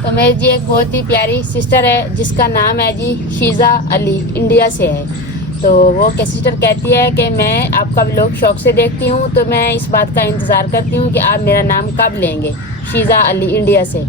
तो मेरी जी एक बहुत ही प्यारी सिस्टर है जिसका नाम है जी शीज़ा अली, इंडिया से है। तो वो क्या सिस्टर कहती है कि मैं आपका व्लॉग शौक से देखती हूँ, तो मैं इस बात का इंतज़ार करती हूँ कि आप मेरा नाम कब लेंगे। शीज़ा अली, इंडिया से।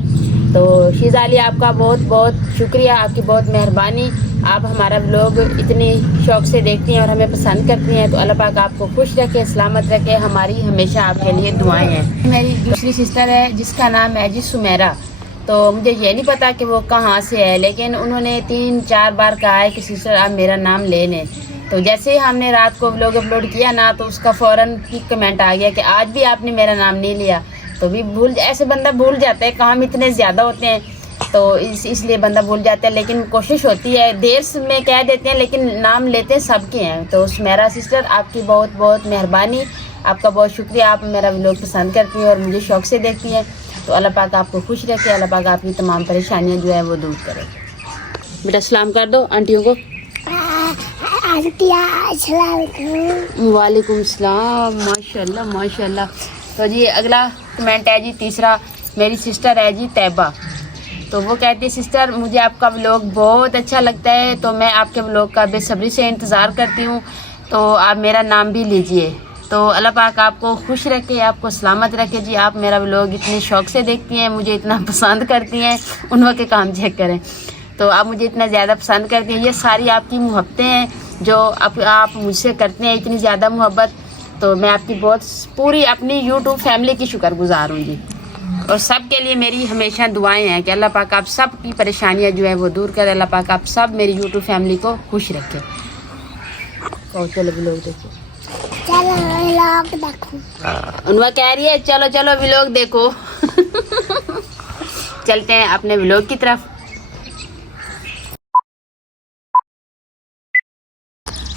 तो शीज़ा अली, आपका बहुत बहुत शुक्रिया, आपकी बहुत मेहरबानी। आप हमारा व्लॉग इतनी शौक से देखती हैं और हमें पसंद करती हैं। तो अल्लाह पाक आपको खुश रखे, सलामत रखे। हमारी हमेशा आपके लिए दुआएं हैं। मेरी दूसरी सिस्टर है जिसका नाम है जी सुमेरा। तो मुझे ये नहीं पता कि वो कहाँ से है, लेकिन उन्होंने 3-4 बार कहा है कि सिस्टर आप मेरा नाम ले लें। तो जैसे ही हमने रात को व्लॉग अपलोड किया ना, तो उसका फ़ौरन ही कमेंट आ गया कि आज भी आपने मेरा नाम नहीं लिया। तो भी ऐसे बंदा भूल जाता है, काम इतने ज़्यादा होते हैं तो इसलिए बंदा भूल जाता है। लेकिन कोशिश होती है, देर में कह देते हैं लेकिन नाम लेते हैं सबके हैं। तो मेरा सिस्टर, आपकी बहुत बहुत मेहरबानी, आपका बहुत शुक्रिया। आप मेरा व्लॉग पसंद करती हैं और मुझे शौक़ से देखती हैं। तो अल्लाह पाक आपको खुश रखे, अल्लाह पाक आपकी तमाम परेशानियां जो है वो दूर करे। बेटा सलाम कर दो आंटियों को। वालेकुम सलाम, माशाल्लाह माशाल्लाह। तो जी अगला कमेंट है जी तीसरा, मेरी सिस्टर है जी तैयबा। तो वो कहती है सिस्टर मुझे आपका व्लॉग बहुत अच्छा लगता है, तो मैं आपके व्लॉग का बेसब्री से इंतज़ार करती हूँ, तो आप मेरा नाम भी लीजिए। तो अल्लाह पाक आपको खुश रखे, आपको सलामत रखे जी। आप मेरा व्लॉग इतने शौक़ से देखती हैं, मुझे इतना पसंद करती हैं, उन के काम चेक करें। तो आप मुझे इतना ज़्यादा पसंद करती हैं, ये सारी आपकी मोहब्बतें हैं जो आप मुझसे करते हैं, इतनी ज़्यादा मोहब्बत। तो मैं आपकी बहुत पूरी अपनी यूट्यूब फैमिली की शुक्रगुजार हूँ जी। और सब के लिए मेरी हमेशा दुआएं हैं कि अल्लाह पाक आप सब की परेशानियां जो है वो दूर करे। अल्लाह पाक आप सब मेरी यूट्यूब फैमिली को खुश रखे। तो चलो व्लॉग देखो, चलो व्लॉग देखो। उनवा कह रही है चलो चलो व्लॉग देखो। चलते हैं अपने व्लॉग की तरफ।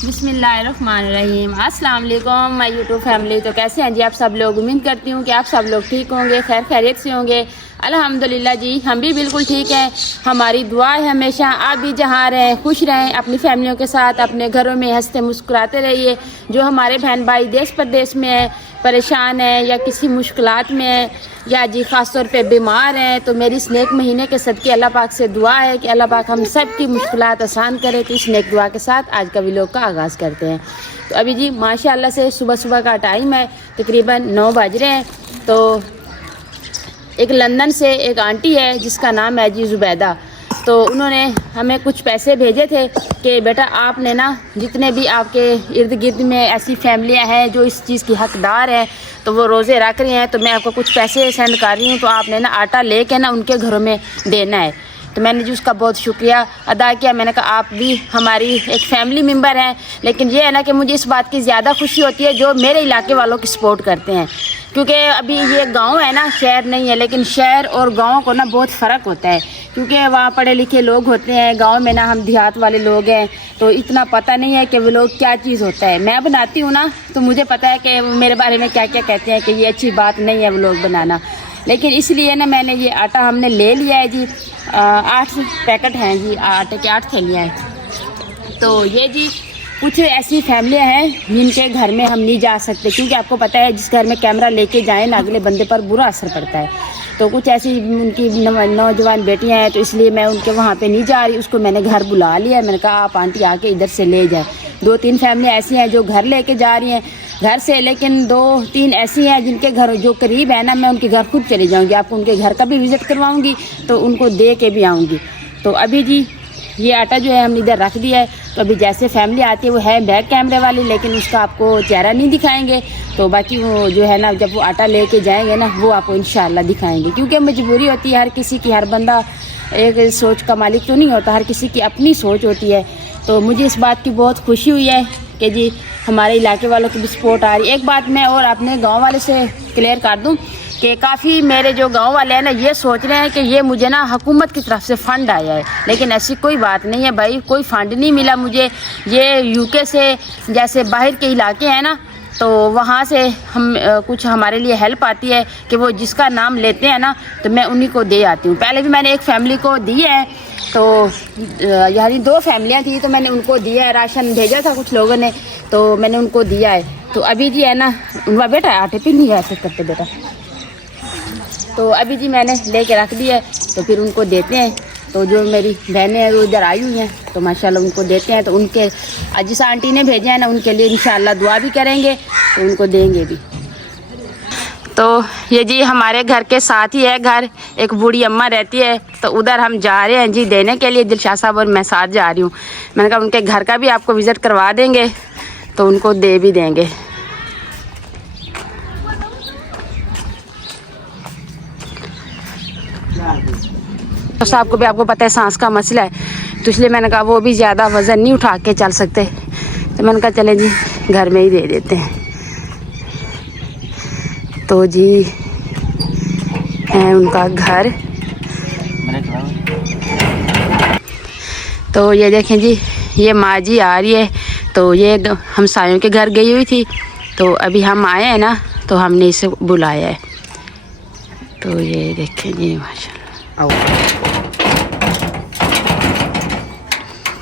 बिस्मिल्लाहिर्रहमानिर्रहीम। अस्सलाम वालेकुम माय यूट्यूब फैमिली। तो कैसे हैं जी आप सब लोग? उम्मीद करती हूँ कि आप सब लोग ठीक होंगे, खैर खैरियत से होंगे। अल्हम्दुलिल्लाह जी हम भी बिल्कुल ठीक हैं। हमारी दुआ है हमेशा आप भी जहाँ रहें खुश रहें, अपनी फैमिलियों के साथ अपने घरों में हंसते मुस्कुराते रहिए। जो हमारे बहन भाई देश प्रदेश में है, परेशान है या किसी मुश्किलात में है या जी ख़ास तौर पे बीमार हैं, तो मेरी इस नेक महीने के सदके अल्लाह पाक से दुआ है कि अल्लाह पाक हम सब की मुश्किलात आसान करे। तो इस नेक दुआ के साथ आज का व्लॉग का आगाज़ करते हैं। तो अभी जी माशाल्लाह से सुबह सुबह का टाइम है, तकरीबन 9 बज रहे हैं। तो एक लंदन से एक आंटी है जिसका नाम है जी ज़ुबैदा। तो उन्होंने हमें कुछ पैसे भेजे थे कि बेटा आपने ना जितने भी आपके इर्द गिर्द में ऐसी फैमिलियां हैं जो इस चीज़ की हकदार हैं, तो वो रोज़े रख रही हैं, तो मैं आपको कुछ पैसे सेंड कर रही हूँ, तो आपने ना आटा लेके ना उनके घरों में देना है। तो मैंने जी उसका बहुत शुक्रिया अदा किया। मैंने कहा आप भी हमारी एक फ़ैमिली मेम्बर हैं, लेकिन ये है ना कि मुझे इस बात की ज़्यादा खुशी होती है जो मेरे इलाके वालों की सपोर्ट करते हैं। क्योंकि अभी ये गांव है ना, शहर नहीं है, लेकिन शहर और गांव को ना बहुत फ़र्क होता है। क्योंकि वहाँ पढ़े लिखे लोग होते हैं, गांव में ना हम देहात वाले लोग हैं, तो इतना पता नहीं है कि व्लॉग क्या चीज़ होता है। मैं बनाती हूँ ना तो मुझे पता है कि मेरे बारे में क्या क्या कहते हैं कि ये अच्छी बात नहीं है व्लॉग बनाना। लेकिन इसलिए ना मैंने ये आटा हमने ले लिया है जी, 8 पैकेट हैं जी, आटे के 8 थैलियाँ हैं। तो ये जी कुछ ऐसी फैमिलियाँ हैं जिनके घर में हम नहीं जा सकते, क्योंकि आपको पता है जिस घर में कैमरा लेके जाए ना अगले बंदे पर बुरा असर पड़ता है। तो कुछ ऐसी उनकी नौजवान बेटियां हैं, तो इसलिए मैं उनके वहाँ पे नहीं जा रही। उसको मैंने घर बुला लिया, मैंने कहा आप आंटी आके इधर से ले जाए। 2-3 फैमिलियाँ ऐसी हैं जो घर लेके जा रही हैं घर से, लेकिन 2-3 ऐसी हैं जिनके घर जो करीब है ना, मैं उनके घर खुद चली जाऊँगी, आपको उनके घर का भी विज़िट करवाऊँगी, तो उनको दे के भी आऊँगी। तो अभी जी ये आटा जो है हमने इधर रख दिया है। तो अभी जैसे फैमिली आती है, वो है बैक कैमरे वाली, लेकिन उसका आपको चेहरा नहीं दिखाएंगे। तो बाकी वो जो है ना, जब वो आटा लेके जाएंगे ना, वो आपको इंशाल्लाह दिखाएंगे। क्योंकि मजबूरी होती है हर किसी की, हर बंदा एक सोच का मालिक तो नहीं होता, हर किसी की अपनी सोच होती है। तो मुझे इस बात की बहुत खुशी हुई है कि जी हमारे इलाके वालों की भी सपोर्ट आ रही है। एक बात मैं और अपने गाँव वाले से क्लियर कर दूँ कि काफ़ी मेरे जो गांव वाले हैं ना, ये सोच रहे हैं कि ये मुझे ना हुकूमत की तरफ से फ़ंड आया है, लेकिन ऐसी कोई बात नहीं है भाई, कोई फ़ंड नहीं मिला मुझे। ये यूके से जैसे बाहर के इलाके हैं ना, तो वहाँ से हम कुछ हमारे लिए हेल्प आती है कि वो जिसका नाम लेते हैं ना, तो मैं उन्हीं को दे आती हूँ। पहले भी मैंने एक फैमिली को दी है, तो यानी 2 फैमिलियाँ थी, तो मैंने उनको दिया है, राशन भेजा था कुछ लोगों ने, तो मैंने उनको दिया है। तो अभी जी है ना, उनका बेटा आटे पे नहीं ऐसे करते बेटा, तो अभी जी मैंने लेके रख दिया है, तो फिर उनको देते हैं। तो जो मेरी बहनें हैं वो इधर आई हुई हैं, तो माशाल्लाह उनको देते हैं। तो उनके जिस आंटी ने भेजे हैं ना, उनके लिए इंशाल्लाह दुआ भी करेंगे, तो उनको देंगे भी। तो ये जी हमारे घर के साथ ही है घर, एक बूढ़ी अम्मा रहती है, तो उधर हम जा रहे हैं जी देने के लिए। दिलशाद साहब और मैं साथ जा रही हूँ। मैंने कहा उनके घर का भी आपको विज़िट करवा देंगे, तो उनको दे भी देंगे। तो साहब को भी आपको पता है सांस का मसला है, तो इसलिए मैंने कहा वो भी ज़्यादा वज़न नहीं उठा के चल सकते, तो मैंने कहा चलें जी घर में ही दे देते हैं। तो जी है उनका घर। तो ये देखें जी, ये माँ जी आ रही है। तो ये हमसायों के घर गई हुई थी, तो अभी हम आए हैं ना, तो हमने इसे बुलाया है। तो ये देखें जी माशाल्लाह।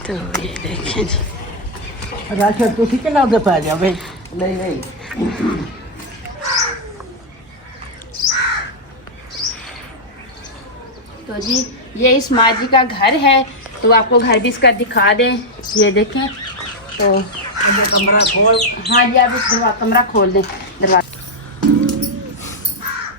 तो ये देखें जी, राशा तू ठीक है ना, उधर पा जा भाई। नहीं नहीं तो जी ये इस माँ जी का घर है, तो आपको घर भी इसका दिखा दें। ये देखें, तो कमरा खोल। हाँ जी आप इस कमरा खोल दें दरवाजा।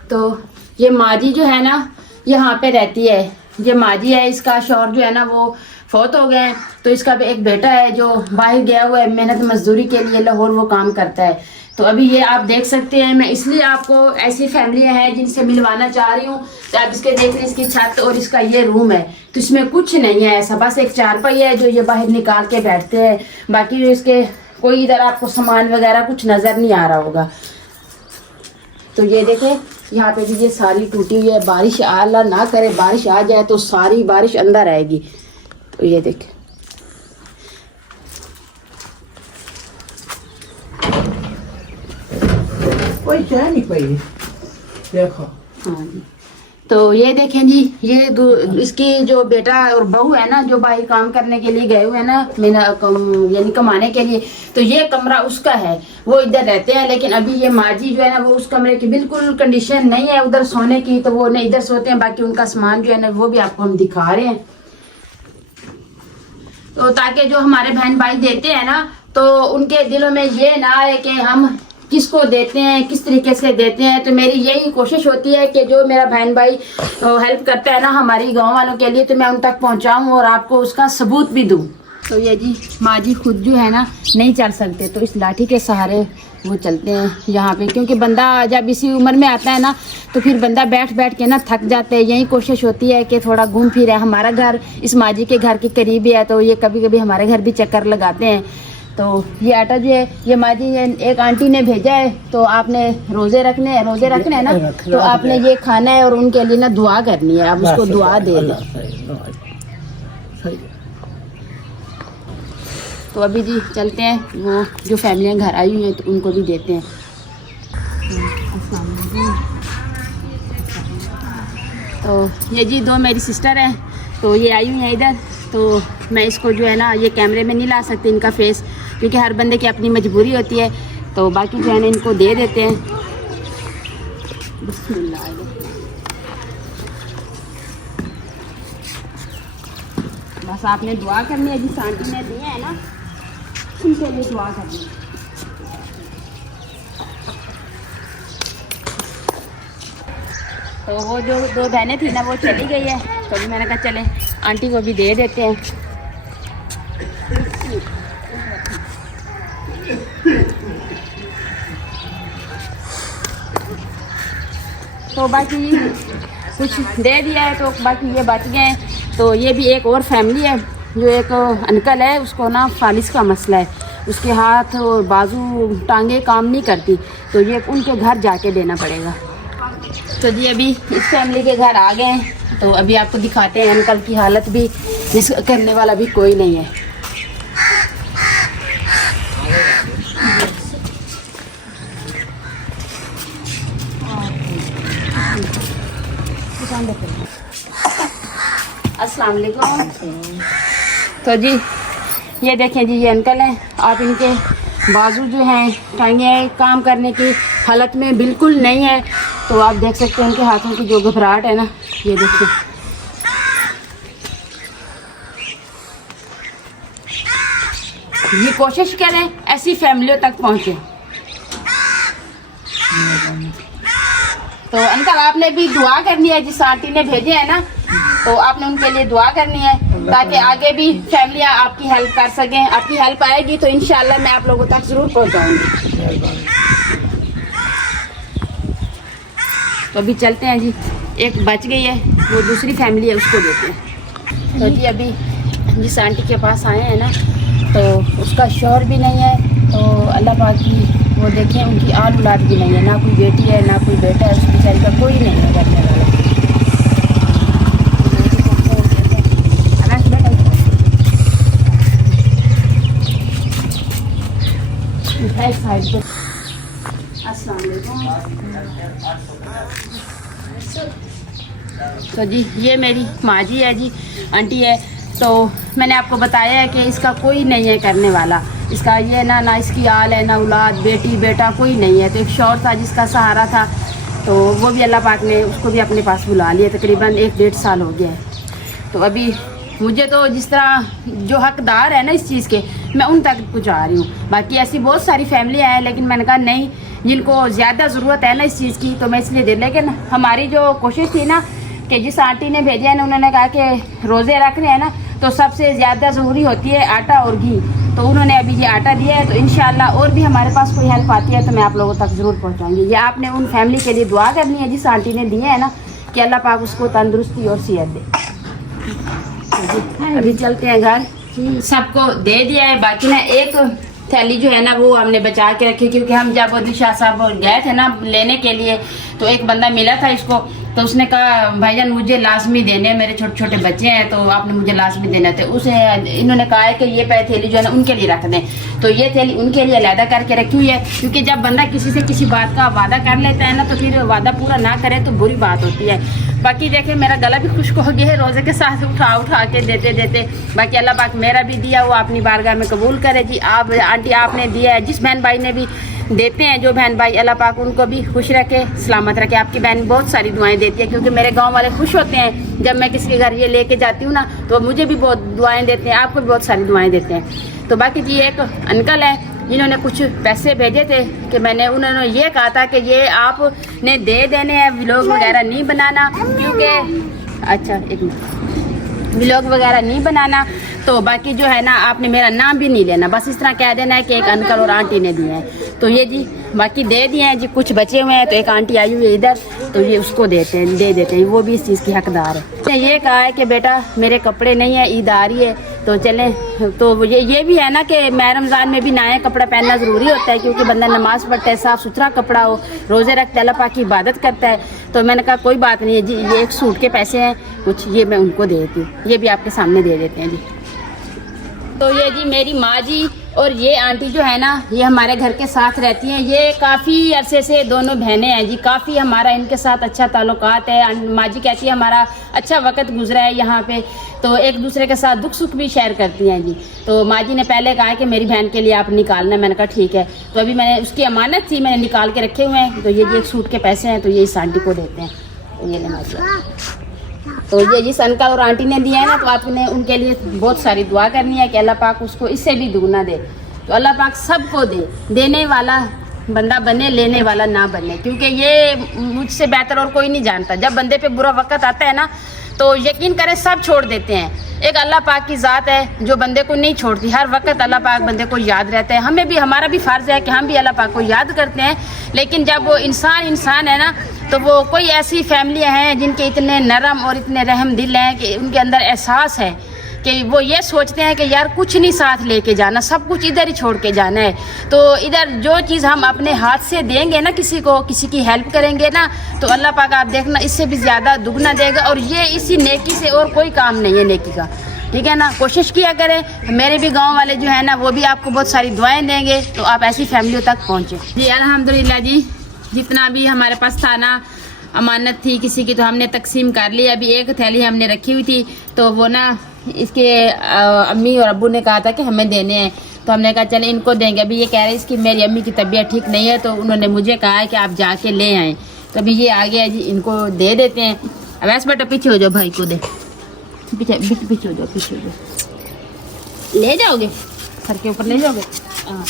तो ये माँ जी जो है ना यहाँ पे रहती है। ये माँ जी है, इसका शौहर जो है ना वो फौत हो गए हैं, तो इसका भी एक बेटा है जो बाहर गया हुआ है मेहनत मजदूरी के लिए, लाहौर वो काम करता है। तो अभी ये आप देख सकते हैं, मैं इसलिए आपको ऐसी फैमिलियां हैं जिनसे मिलवाना चाह रही हूँ। तो आप इसके देख लें, इसकी छत और इसका ये रूम है, तो इसमें कुछ नहीं है ऐसा, बस एक चारपाई है जो ये बाहर निकाल के बैठते हैं। बाकी इसके कोई इधर आपको सामान वगैरह कुछ नज़र नहीं आ रहा होगा। तो ये देखें यहाँ पे भी ये सारी टूटी हुई है, बारिश अल्लाह ना करे बारिश आ जाए तो सारी बारिश अंदर आएगी। तो ये देखें, कोई चाय नहीं पाई देखो। हाँ जी। तो ये देखें जी, ये इसकी जो बेटा और बहू है ना, जो बाहर काम करने के लिए गए हुए हैं ना, यानी कमाने के लिए, तो ये कमरा उसका है, वो इधर रहते हैं। लेकिन अभी ये माँ जी जो है ना वो उस कमरे की बिल्कुल कंडीशन नहीं है उधर सोने की, तो वो नहीं इधर सोते हैं। बाकी उनका सामान जो है ना वो भी आपको हम दिखा रहे हैं। तो ताकि जो हमारे बहन भाई देते हैं ना, तो उनके दिलों में ये ना आए कि हम किसको देते हैं, किस तरीके से देते हैं। तो मेरी यही कोशिश होती है कि जो मेरा बहन भाई हेल्प करता है ना हमारी गांव वालों के लिए, तो मैं उन तक पहुंचाऊं और आपको उसका सबूत भी दूं। तो ये जी माँ जी खुद जो है ना नहीं चल सकते, तो इस लाठी के सहारे वो चलते हैं यहाँ पे, क्योंकि बंदा जब इसी उम्र में आता है ना तो फिर बंदा बैठ बैठ के ना थक जाते हैं। यही कोशिश होती है कि थोड़ा घूम फिर है। हमारा घर इस माँ जी के घर के करीब ही है, तो ये कभी कभी हमारे घर भी चक्कर लगाते हैं। तो ये आटा जो है ये माँ जी एक आंटी ने भेजा है, तो आपने रोज़े रखने हैं ना, तो आपने ये खाना है और उनके लिए ना दुआ करनी है, आप उसको दुआ दे दें। तो अभी जी चलते हैं, वो जो फैमिलियाँ घर आई हुई हैं तो उनको भी देते हैं। तो ये जी दो मेरी सिस्टर हैं, तो ये आई हुई हैं इधर। तो मैं इसको जो है ना ये कैमरे में नहीं ला सकती इनका फेस, क्योंकि हर बंदे की अपनी मजबूरी होती है। तो बाकी जो है ना इनको दे देते हैं। बिस्मिल्लाह। बस आपने दुआ करनी है, जिस आंटी ने दिए हैं ना उनके लिए दुआ करनी है। तो वो जो दो बहनें थी ना वो चली गई है, तो अभी मैंने कहा चले आंटी को भी दे देते हैं। तो बाकी कुछ दे दिया है, तो बाकी ये बच गए हैं। तो ये भी एक और फैमिली है, जो एक अंकल है, उसको ना फालिस का मसला है, उसके हाथ और बाजू टांगे काम नहीं करती, तो ये उनके घर जाके देना पड़ेगा। तो जी अभी इस फैमिली के घर आ गए हैं, तो अभी आपको दिखाते हैं। अंकल की हालत भी मिस करने वाला भी कोई नहीं है। अस्सलाम वालेकुम। तो जी ये देखें जी, ये अंकल हैं। आप इनके बाजू जो हैं टांगे काम करने की हालत में बिल्कुल नहीं है, तो आप देख सकते हैं उनके हाथों की जो घबराहट है ना, ये देखिए। ये कोशिश करें ऐसी फैमिलियों तक पहुंचे। तो अंकल आपने भी दुआ करनी है, जिस आंटी ने भेजे है ना, तो आपने उनके लिए दुआ करनी है ताकि आगे भी फैमिलियाँ आपकी हेल्प कर सकें। आपकी हेल्प आएगी तो इंशाल्लाह मैं आप लोगों तक ज़रूर पहुंचाऊंगी। तो अभी चलते हैं जी, एक बच गई है, वो दूसरी फैमिली है, उसको देते हैं। तो जी अभी जिस आंटी के पास आए हैं ना, तो उसका शौहर भी नहीं है, तो अल्लाह पाक की वो देखें, उनकी आल औलाद भी नहीं है, ना कोई बेटी है ना कोई बेटा है, उस बेचारी का कोई नहीं है करने वाला। अस्सलाम वालेकुम। तो जी ये मेरी माँ जी है जी, आंटी है। तो मैंने आपको बताया है कि इसका कोई नहीं है करने वाला, इसका ये ना इसकी आल है, ना औलाद, बेटी बेटा कोई नहीं है। तो एक शौहर था जिसका सहारा था, तो वो भी अल्लाह पाक ने उसको भी अपने पास बुला लिया। तकरीबन 1-1.5 साल हो गया है। तो अभी मुझे तो जिस तरह जो हकदार है ना इस चीज़ के, मैं उन तक पहुँचा रही हूँ। बाकी ऐसी बहुत सारी फैमिलियाँ हैं, लेकिन मैंने कहा नहीं, जिनको ज़्यादा ज़रूरत है ना इस चीज़ की, तो मैं इसलिए दे। लेकिन हमारी जो कोशिश थी ना कि जिस आंटी ने भेजे हैं ना, उन्होंने कहा कि रोज़े रखने हैं ना, तो सबसे ज़्यादा ज़रूरी होती है आटा और घी। तो उन्होंने अभी ये आटा दिया है, तो इंशाल्लाह और भी हमारे पास कोई हेल्प आती है तो मैं आप लोगों तक ज़रूर पहुँचाऊँगी। ये आपने उन फैमिली के लिए दुआ करनी है जिस आंटी ने दिए है ना, कि अल्लाह पाक उसको तंदुरुस्ती और सेहत दे। अभी चलते हैं घर, सबको दे दिया है। बाकी ना एक थैली जो है ना वो हमने बचा के रखी, क्योंकि हम जब उदी शाह साहब गए थे ना लेने के लिए, तो एक बंदा मिला था इसको, तो उसने कहा भाईजान मुझे लाजमी देने हैं, मेरे छोटे छोटे बच्चे हैं, तो आपने मुझे लाजमी देना थे। उसे इन्होंने कहा है कि ये थैली जो है ना उनके लिए रख दें। तो ये थैली उनके लिए अलहदा करके रखी हुई है, क्योंकि जब बंदा किसी से किसी बात का वादा कर लेता है ना, तो फिर वादा पूरा ना करे तो बुरी बात होती है। बाकी देखें मेरा गला भी खुश्क हो गया है रोज़े के साथ उठा के देते देते। बाकी अल्लाह पाक मेरा भी दिया वो अपनी बारगाह में कबूल करे जी। आप आंटी आपने दिया है, जिस बहन भाई ने भी देते हैं, जो बहन भाई, अल्लाह पाक उनको भी खुश रखे, सलामत रखे। आपकी बहन बहुत सारी दुआएं देती है, क्योंकि मेरे गांव वाले खुश होते हैं जब मैं किसी के घर ये लेके जाती हूँ ना, तो मुझे भी बहुत दुआएं देते हैं, आपको भी बहुत सारी दुआएं देते हैं। तो बाकी जी एक अंकल है जिन्होंने कुछ पैसे भेजे थे, कि उन्होंने ये कहा था कि ये आपने दे देने हैं, व्लॉग वगैरह नहीं बनाना, क्योंकि अच्छा एक मिनट, व्लॉग वगैरह नहीं बनाना। तो बाकी जो है ना आपने मेरा नाम भी नहीं लेना, बस इस तरह कह देना है कि एक अंकल और आंटी ने दिए हैं। तो ये जी बाकी दे दिए हैं जी, कुछ बचे हुए हैं, तो एक आंटी आई हुई है इधर, तो ये उसको दे देते हैं, वो भी इस चीज़ की हकदार है। ये कहा है कि बेटा मेरे कपड़े नहीं है, ईद आ रही है, तो चलें। तो ये भी है ना कि मैं रमज़ान में भी नया कपड़ा पहनना ज़रूरी होता है, क्योंकि बंदा नमाज़ पढ़ता है, साफ़ सुथरा कपड़ा हो, रोज़े रखते अल्लाह पाक की इबादत करता है। तो मैंने कहा कोई बात नहीं है जी, ये एक सूट के पैसे हैं कुछ, ये मैं उनको दे देती हूँ, ये भी आपके सामने दे देते हैं जी। तो ये जी मेरी माँ जी और ये आंटी जो है ना, ये हमारे घर के साथ रहती हैं। ये काफ़ी अरसे से दोनों बहनें हैं जी, काफ़ी हमारा इनके साथ अच्छा ताल्लुकात है। माँ जी कहती है हमारा अच्छा वक्त गुजरा है यहाँ पे, तो एक दूसरे के साथ दुख सुख भी शेयर करती हैं जी। तो माँ जी ने पहले कहा कि मेरी बहन के लिए आप निकालना, मैंने कहा ठीक है। तो अभी मैंने उसकी अमानत थी, मैंने निकाल के रखे हुए हैं। तो ये जी एक सूट के पैसे हैं, तो ये इस आंटी को देते हैं। तो ये लेना चाहिए। तो ये जिस अंकल और आंटी ने दिया है ना, तो आपने उनके लिए बहुत सारी दुआ करनी है कि अल्लाह पाक उसको इससे भी दुगना दे। तो अल्लाह पाक सबको दे, देने वाला बंदा बने, लेने वाला ना बने, क्योंकि ये मुझसे बेहतर और कोई नहीं जानता। जब बंदे पे बुरा वक्त आता है ना, तो यकीन करें सब छोड़ देते हैं। एक अल्लाह पाक की ज़ात है जो बंदे को नहीं छोड़ती, हर वक्त अल्लाह पाक बंदे को याद रहता है। हमें भी, हमारा भी फ़र्ज़ है कि हम भी अल्लाह पाक को याद करते हैं। लेकिन जब वो इंसान है ना, तो वो कोई ऐसी फैमिलियाँ हैं जिनके इतने नरम और इतने रहम दिल हैं कि उनके अंदर एहसास है कि वो ये सोचते हैं कि यार कुछ नहीं साथ लेके जाना, सब कुछ इधर ही छोड़ के जाना है। तो इधर जो चीज़ हम अपने हाथ से देंगे ना, किसी को, किसी की हेल्प करेंगे ना, तो अल्लाह पाक आप देखना इससे भी ज़्यादा दुगना देगा। और ये इसी नेकी से और कोई काम नहीं है नेकी का, ठीक है ना। कोशिश किया करें, मेरे भी गांव वाले जो है ना वो भी आपको बहुत सारी दुआएं देंगे, तो आप ऐसी फैमिलियों तक पहुँचे जी। अल्हम्दुलिल्लाह जी, जितना भी हमारे पास था ना, अमानत थी किसी की, तो हमने तकसीम कर ली। अभी एक थैली हमने रखी हुई थी, तो वो ना इसके अम्मी और अब्बू ने कहा था कि हमें देने हैं, तो हमने कहा चले इनको देंगे। अभी ये कह रहे हैं इसकी मेरी अम्मी की तबीयत ठीक नहीं है, तो उन्होंने मुझे कहा है कि आप जाके ले आएँ, तो अभी ये आ गया जी, इनको दे देते हैं। अब ऐसे बेटा पीछे हो जाओ, भाई को दे, पीछे पीछे हो जाओ, पीछे हो जाओ। ले जाओगे सर के ऊपर ले जाओगे? हाँ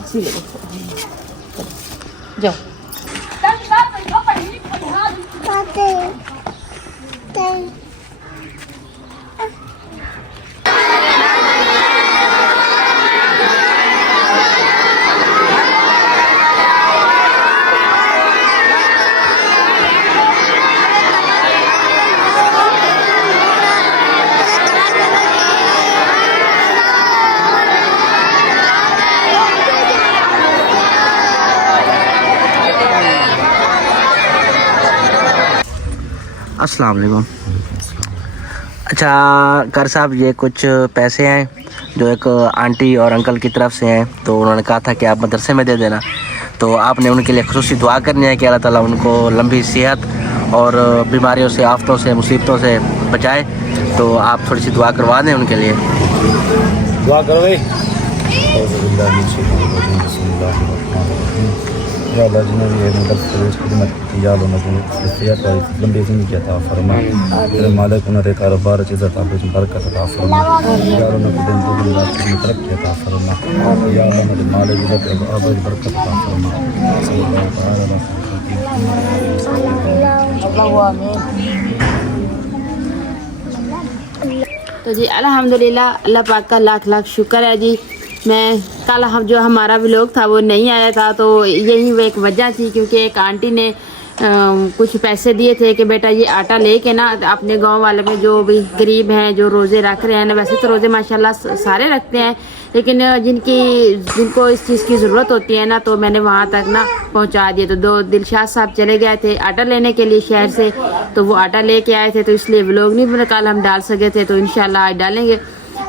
इसीलिए जाओ। अस्सलाम वालेकुम। अच्छा कर साहब, ये कुछ पैसे हैं जो एक आंटी और अंकल की तरफ से हैं, तो उन्होंने कहा था कि आप मदरसे में दे देना। तो आपने उनके लिए खुसूसी दुआ करनी है कि अल्लाह ताला उनको लंबी सेहत और बीमारियों से, आफतों से, मुसीबतों से बचाए। तो आप थोड़ी सी दुआ करवा दें उनके लिए। दुआ करो भाई। या अल्लाह जिन्होंने ये मतलब खिदमत की, या अल्लाह उनको सेहत वाली लंबी ज़िंदगी अता फरमा। तेरे मालिक उन्हें कारोबार चीज़ अता बरकत अता फरमा। या अल्लाह उनको दिन दो दिन रात में तरक्की अता फरमा। या अल्लाह उन्हें मालिक इज़्ज़त आबाद बरकत अता फरमा। तो जी अल्हम्दुलिल्लाह, अल्लाह पाक का लाख लाख शुक्र है जी। मैं कल हम जो हमारा व्लॉग था वो नहीं आया था, तो यही वो एक वजह थी, क्योंकि एक आंटी ने कुछ पैसे दिए थे कि बेटा ये आटा लेके ना अपने गांव वाले में जो भी गरीब हैं, जो रोज़े रख रहे हैं ना, वैसे तो रोज़े माशाल्लाह सारे रखते हैं, लेकिन जिनको इस चीज़ की ज़रूरत होती है ना, तो मैंने वहाँ तक ना पहुँचा दिए। तो दो दिलशाद साहब चले गए थे आटा लेने के लिए शहर से, तो वो आटा लेके आए थे, तो इसलिए व्लॉग नहीं कल हम डाल सके थे, तो इंशाल्लाह आज डालेंगे।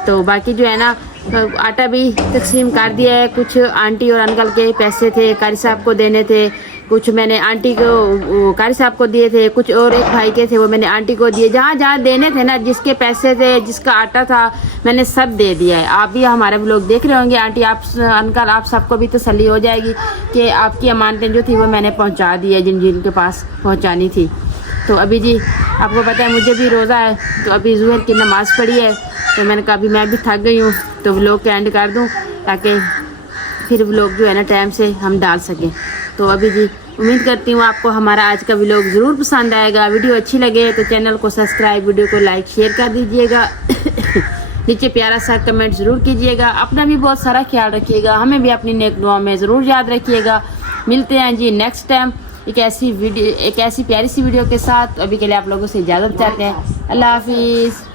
तो बाकी जो है ना आटा भी तकसीम कर दिया है। कुछ आंटी और अंकल के पैसे थे, कारी साहब को देने थे, कुछ मैंने आंटी को कारी साहब को दिए थे, कुछ और एक भाई के थे वो मैंने आंटी को दिए। जहाँ जहाँ देने थे ना, जिसके पैसे थे, जिसका आटा था, मैंने सब दे दिया है। आप भी हमारे लोग देख रहे होंगे, आंटी आप अंकल आप सबको भी तसल्ली हो जाएगी कि आपकी अमानतें जो थी वो मैंने पहुँचा दी है जिनके पास पहुँचानी थी। तो अभी जी आपको पता है मुझे भी रोज़ा है, तो अभी ज़ुहर की नमाज़ पढ़ी है, तो मैंने कहा अभी मैं भी थक गई हूँ, तो व्लॉग के एंड कर दूँ ताकि फिर व्लॉग जो है ना टाइम से हम डाल सकें। तो अभी जी उम्मीद करती हूँ आपको हमारा आज का व्लॉग ज़रूर पसंद आएगा। वीडियो अच्छी लगे तो चैनल को सब्सक्राइब, वीडियो को लाइक शेयर कर दीजिएगा। नीचे प्यारा सा कमेंट ज़रूर कीजिएगा। अपना भी बहुत सारा ख्याल रखिएगा, हमें भी अपनी नेक दुआ में ज़रूर याद रखिएगा। मिलते हैं जी नेक्स्ट टाइम एक ऐसी प्यारी सी वीडियो के साथ। अभी के लिए आप लोगों से इजाज़त चाहते हैं। अल्लाह हाफिज़।